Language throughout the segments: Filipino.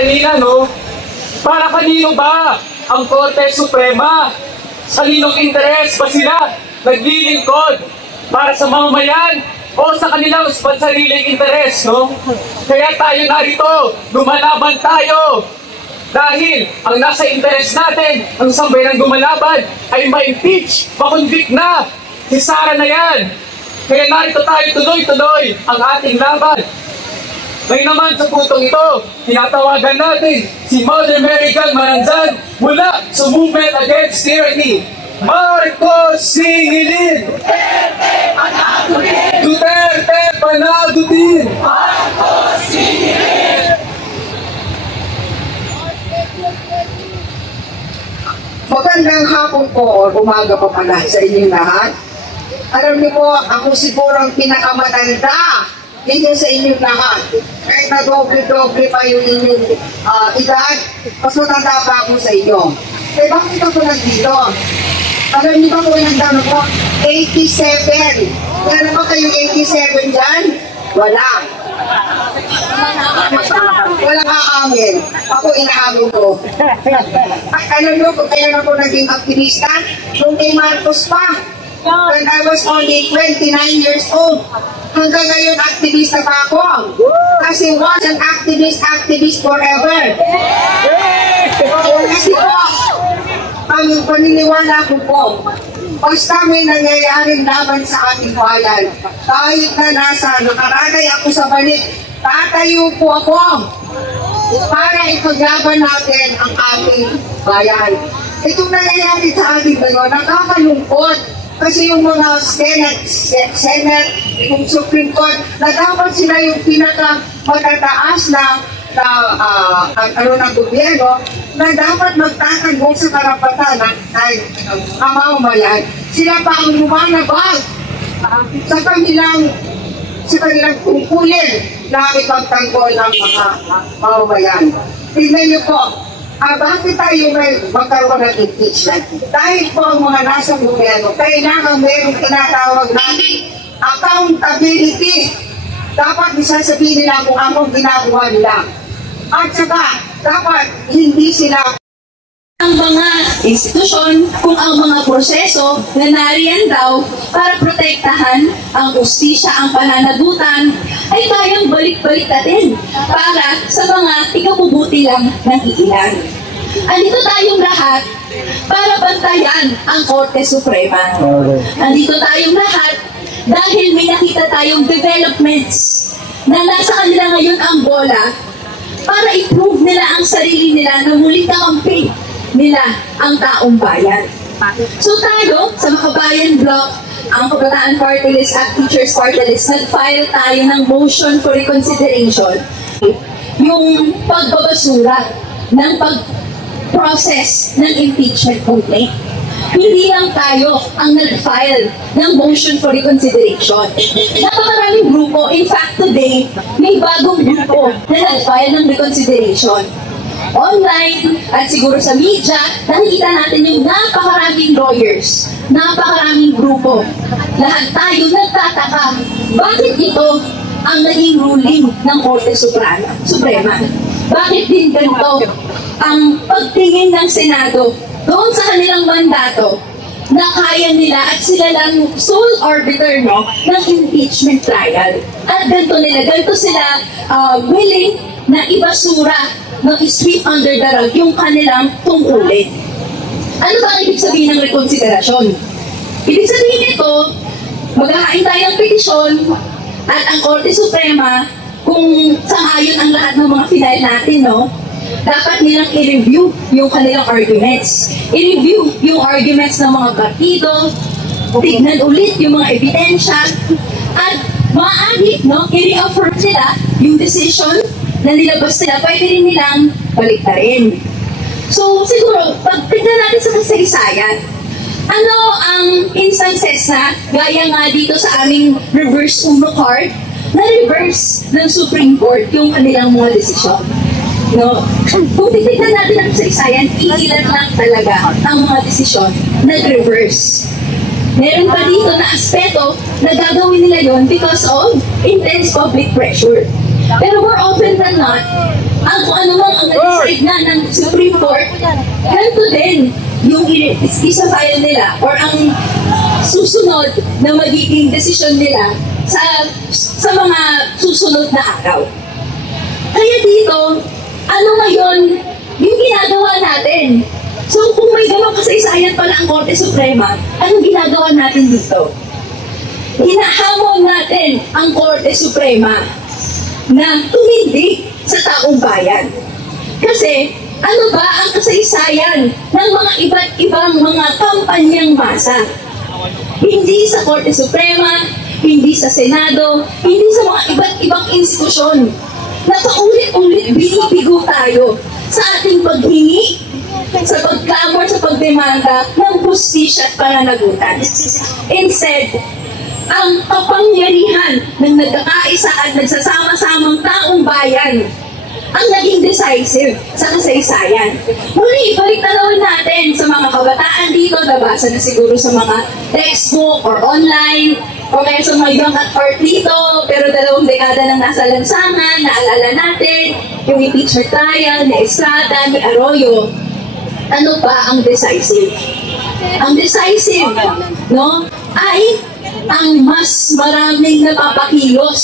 kanina, no? Para kanino ba ang Korte Suprema? Sa kaninong interes ba sila naglilingkod? Para sa mamamayan o sa kanilang sariling interes, no? Kaya tayo narito, lumalaban tayo. Dahil ang nasa interes natin, ang sambayanang lumalaban, ay ma-impeach, ma-convict na. Si Sara na yan. Kaya narito tayo tuloy-tuloy ang ating laban. Ngayon naman sa putong ito, tinatawagan natin si Mother Mary Gang Maranzan mula sa Movement Against Tyranny. Marcos singilin! Duterte panagutin! Duterte panagutin! Marcos singilin! Magandang hapon po o umaga pa pala sa inyong lahat. Alam niyo po, ako siguro ang pinakamatanda dito sa inyong lahat. Kahit na doble-doble pa yung inyong edad, mas matanda pa ako sa inyo. Eh bakit ako nandito? Alam niyo ba kung ilang taon ko? 87. Meron ba kayong 87 dyan? Wala. Walang aamin. Ako inaamin ko. Alam niyo kung kailan ako naging aktivista? Nung kay Marcos pa. When I was only 29 years old. Hanggang ngayon, aktivista pa ako. Kasi once an activist forever. Kasi po, ang paniniwala ko po, basta may nangyayaring laban sa ating bayan, kahit na nakaranay ako sa balik, tatayo po ako para ipaglaban natin ang ating bayan. Itong nangyayari sa ating bayan, nakakalungkot. Kasi yung mga Senate, yung Supreme Court, na dapat sila yung pinaka-matataas na ng gobyerno, na dapat magtatanggol sa karapatan ng mamamayan. Sila pa ang lumanabag sa kanilang tungkulin na ipagtanggol ang mga mamamayan. Tingnan niyo po, bakit tayo may magkaroon ng impeachment? Dahil po ang mga nasa gobyerno, kailangan mayroong tinatawag natin accountability. Dapat sasabihin nila kung anong ginagawa nila. At saka, dapat hindi sila ang mga institusyon kung ang mga proseso na nariyan daw para protektahan ang ustisya, ang pananagutan, ay kayang balik-balikatin para sa mga ikabubuti lang ng iilan. Andito tayong lahat para bantayan ang Korte Suprema. Andito tayong lahat dahil may nakita tayong developments na nasa kanila ngayon ang bola para i-prove nila ang sarili nila na muling kakampi nila ang taong bayan. So tayo, sa Makabayan Bloc, ang Kabataan Party List at Teachers Party List, nag-file tayo ng motion for reconsideration. Yung pagbabasura ng pag-process ng impeachment complaint. Hindi lang tayo ang nag-file ng motion for reconsideration. Napakaraming grupo. In fact, today, may bagong grupo na nag-file ng reconsideration. Online at siguro sa media, nakikita natin yung napakaraming lawyers, napakaraming grupo. Lahat tayo nagtataka, bakit ito ang naging ruling ng Korte Suprema? Bakit din ganito ang pagtingin ng Senado doon sa kanilang mandato na kaya nila at sila lang sole arbiter ng impeachment trial? At ganito sila willing na ibasura sweep under the rug yung kanilang tungkulin. Ano ba ang ibig sabihin ng rekonsiderasyon? Ibig sabihin nito, maghahain tayo ng petisyon at ang Korte Suprema, kung sangayon ang lahat ng mga final natin, dapat nilang i-review yung kanilang arguments. I-review yung arguments ng mga partido, tignan ulit yung mga ebidensya, at maaari, i-reaffirm nila yung decision na nilabas nila, pwede rin nilang baliktarin. So, siguro, pag tignan natin sa kasaysayan, ano ang instances na, gaya nga dito sa aming reverse uno card, na reverse ng Supreme Court yung kanilang mga desisyon. Kung titignan natin ang kasaysayan, iilan lang talaga ang mga desisyon nag-reverse. Meron pa dito na aspeto na gagawin nila yon because of intense public pressure. Pero more often than not, kung ano mang ang ganito din yung isa-file nila or ang susunod na magiging desisyon nila sa mga susunod na araw. Kaya dito, ano ngayon yung ginagawa natin? So kung may ganong kasaysayan pala ang Korte Suprema, anong ginagawa natin dito? Hinahamon natin ang Korte Suprema na tumindig sa taong bayan. Kasi ano ba ang kasaysayan ng mga iba't ibang mga kampanyang masa? Hindi sa Korte Suprema, hindi sa Senado, hindi sa mga iba't ibang institusyon. Napaulit-ulit binibigo tayo sa ating paghingi, sa pagklamor, sa pagdemanda ng hustisya at pananagutan. Instead, ang kapangyarihan ng nagkakaisa at nagsasama-samang taong bayan ang naging decisive sa kasaysayan. Muli, balik naman natin sa mga kabataan dito, nabasa na siguro sa mga textbook or online, o kaya sa mga young at heart dito, pero 2 dekada nang nasa lansangan, naalala natin yung impeachment trial ni Estrada, ni Arroyo. Ano ba ang decisive? Ang decisive, no, ay ang mas maraming napapakilos.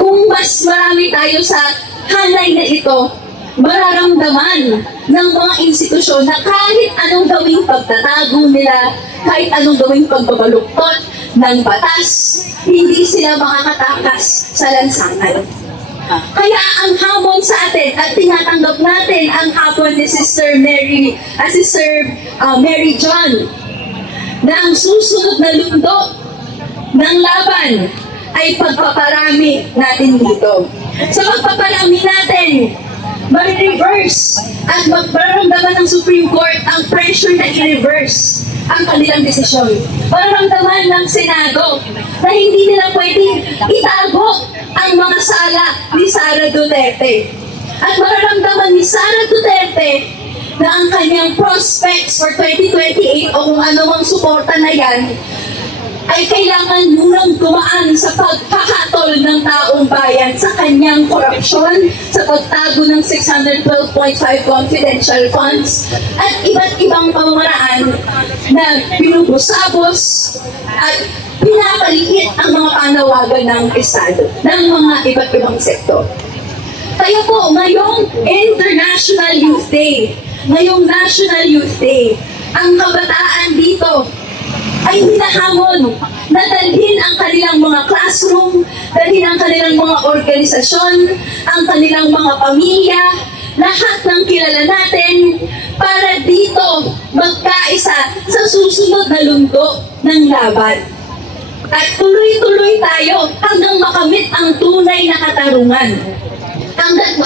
Kung mas marami tayo sa hanay na ito, mararamdaman ng mga institusyon na kahit anong gawing pagtatago nila, kahit anong gawing pagbabaluktot ng batas, hindi sila makakatakas sa lansangan. Kaya ang hamon sa atin at tinatanggap natin ang hapon ni Sister Mary John na ang susunod na lundo ng laban ay pagpaparami natin dito. Sa pagpaparami natin, marireverse at magparamdaman ng Supreme Court ang pressure na i-reverse ang kanilang desisyon. Mararamdaman ng Senado na hindi nila pwedeng itago ang mga sala ni Sara Duterte. At mararamdaman ni Sara Duterte na ang kanyang prospects for 2028 o kung anumang suporta na yan ay kailangan munang dumaan sa pagkakatol ng taong bayan sa kanyang korupsyon, sa pagtago ng 612.5 confidential funds, at iba't ibang pamamaraan na pinubusabos at pinapaliit ang mga panawagan ng Estado, ng mga iba't ibang sektor. Kaya po, ngayong International Youth Day, ngayong National Youth Day, ang kabataan dito ay hinahamon na dalhin ang kanilang mga classroom, dalhin ang kanilang mga organisasyon, ang kanilang mga pamilya, lahat ng kilala natin para dito magkaisa sa susunod na lundo ng laban. At tuloy-tuloy tayo hanggang makamit ang tunay na katarungan.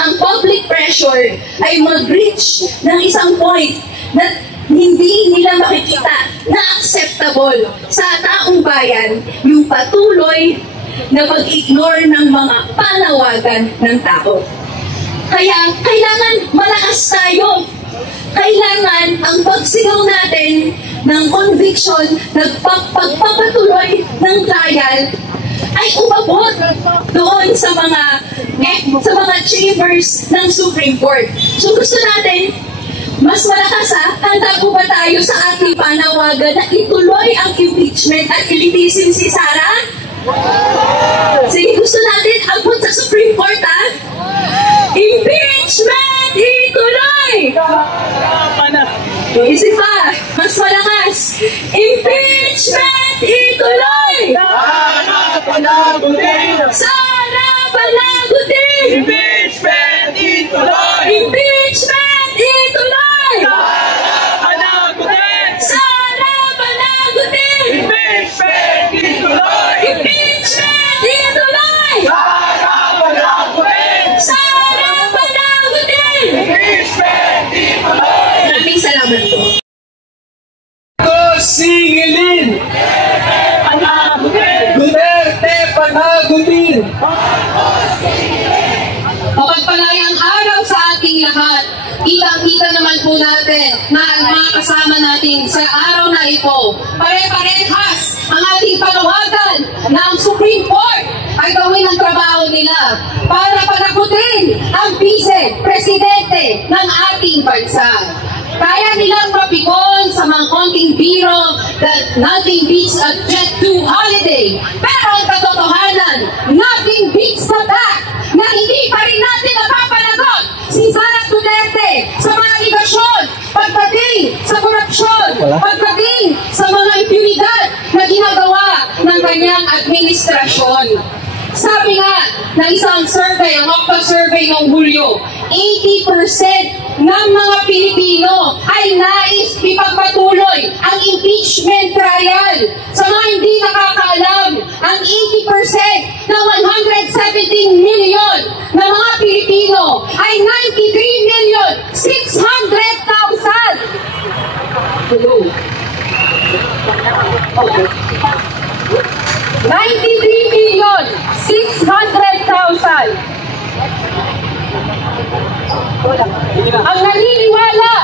Ang public pressure ay mag-reach ng isang point na hindi nila makikita na acceptable sa taong bayan yung patuloy na pag-ignore ng mga panawagan ng tao. Kaya kailangan malakas tayo. Kailangan ang pagsigaw natin ng conviction na pagpapatuloy ng trial ay umabot doon sa mga chambers ng Supreme Court. So gusto natin mas malakas handa po ba tayo sa ating panawagan na ituloy ang impeachment at ilitisin si Sara? Sige, gusto natin abot sa Supreme Court, Impeachment ituloy! Isip pa, mas malakas. Impeachment ituloy! Sara panagutin! Sara panagutin! Impeachment ituloy! Impeachment ituloy! Sara panagutin! Sara panagutin! Impeachment ituloy! Impeachment ituloy! Sara panagutin! Sara panagutin! Impeachment ituloy! Maraming salamat po. Singilin! Duterte panagutin! Mapagpalayang araw sa ating lahat. Kitang-kita naman po natin na ang mga kasama natin sa araw na ito, pare-parehas ang ating panawagan na ang Supreme Court ay gawin ang trabaho nila para panagutin ang vice-presidente ng ating bansa. Kaya nilang mapikon sa mga konting biro that nothing beats a Jet 2 holiday. Pero ang katotohanan, nothing beats the fact na hindi pa rin natin napapanagot si Sara Duterte sa mga aligasyon, pagdating sa korupsyon, pagdating sa mga impunidad na ginagawa ng kanyang administrasyon. Sabi nga ng isang survey, ang Okta survey noong Hulyo, 80% ng mga Pilipino ay nais ipagpatuloy ang impeachment trial. Sa mga hindi nakakaalam, ang 80% ng 117 million na mga Pilipino ay 93,600,000. Hello. 93,600,000 ang naniniwala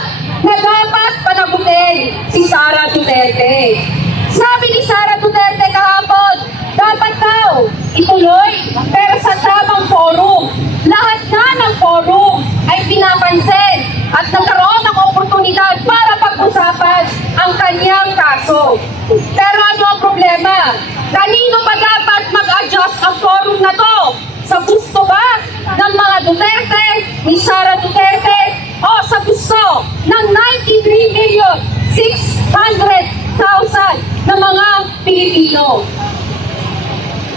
na dapat panagutin si Sara Duterte. Sabi ni Sara Duterte kahapon, dapat daw ituloy pero sa tamang forum. Lahat na ng forum ay pinapansin at nagkaroon ng oportunidad para pag-usapan ang kanyang kaso. Pero ano ang problema? Kanino ba dapat mag-adjust ang forum na to? Sa gusto ba ng mga Duterte, ni Sara Duterte, o sa gusto ng 93,600,000 na mga Pilipino?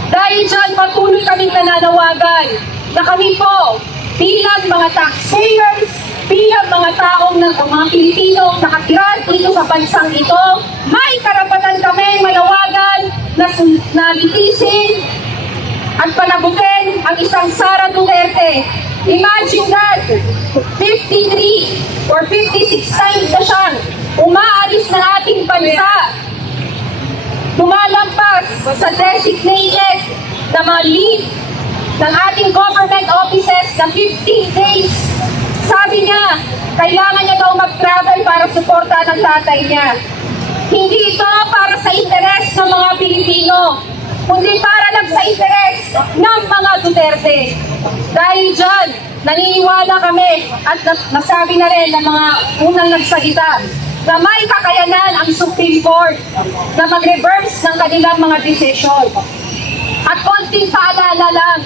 Dahil dyan, patuloy kaming nananawagan na kami po bilang mga taxpayers, bilang mga taong ng mga Pilipino nakatira dito sa bansang ito, may karapatan kami manawagan na litisin at panagutin ang isang Sara Duterte. Imagine that, 53 or 56 times na siyang umaalis ng ating bansa, lumalampas sa designated na mga leave ng ating government offices na 15 days. Sabi niya, kailangan niya daw mag-travel para suporta ng tatay niya. Hindi ito para sa interes ng mga Pilipino, kundi para lang sa interes ng mga Duterte. Dahil dyan, naniniwala kami at nasabi na rin ng mga unang nagsalita na may kakayanan ang Supreme Court na mag-reverse ng kanilang mga desisyon. At konting paalala lang,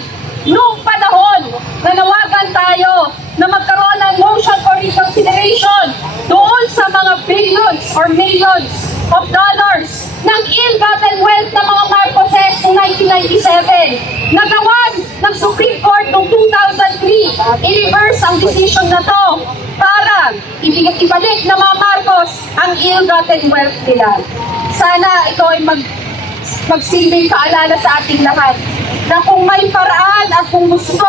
noong panahon na nawagan tayo na magkaroon ng motion for reconsideration doon sa mga billions or millions of dollars ng ill-gotten wealth ng mga Marcoses noong 1997. Nagawan ng Supreme Court noong 2003, i-reverse ang decision na to para ibalik ng mga Marcos ang ill-gotten wealth nila. Sana ito ay magsilbing paalala sa ating lahat na kung may paraan at kung gusto,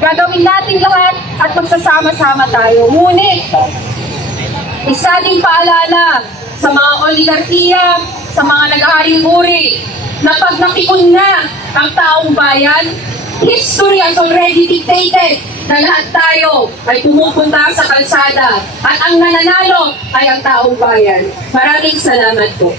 gagawin natin lahat at magsasama-sama tayo. Ngunit, isa ding paalala sa mga oligarkiya, sa mga nag-aari-uri, na pag napikon na ang taong bayan, history has already dictated na lahat tayo ay pumupunta sa kalsada at ang nananalo ay ang taong bayan. Maraming salamat po.